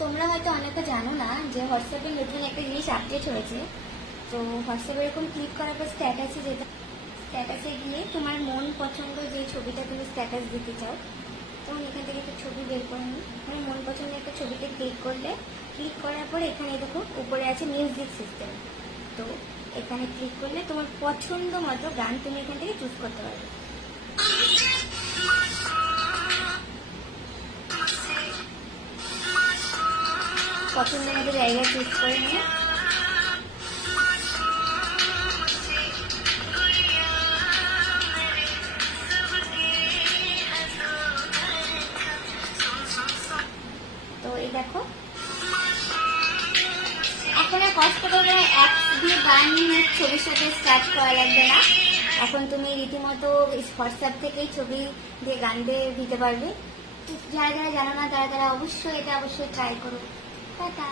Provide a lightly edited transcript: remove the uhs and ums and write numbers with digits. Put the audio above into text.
তোমরা হয়তো অনেকে জানো না যে হোয়াটসঅ্যাপে নতুন একটা জিনিস আপডেট হয়েছে। তো হোয়াটসঅ্যাপে এরকম ক্লিক করার পর স্ট্যাটাসে যেটা, স্ট্যাটাসে গিয়ে তোমার মন পছন্দ যে ছবিটা তুমি স্ট্যাটাস দিতে চাও, তখন এখান থেকে একটা ছবি বের করে নিই। মানে মন পছন্দের একটা ছবিতে ক্লিক করলে, ক্লিক করার পরে এখানে দেখো উপরে আছে মিউজিক সিস্টেম। তো এখানে ক্লিক করলে তোমার পছন্দ মতো গান তুমি এখান থেকে চুজ করতে পারবে। পছন্দের মতো জায়গা চুজ করে নিয়ে তো এই দেখো, এখন আর কষ্ট করে অ্যাপস দিয়ে গান ছবির সাথে স্টার্ট করা লাগবে না। এখন তুমি রীতিমতো হোয়াটসঅ্যাপ থেকেই ছবি দিয়ে গান দিয়ে দিতে পারবে। যারা যারা জানো না তারা অবশ্যই এটা ট্রাই করো। টাটা।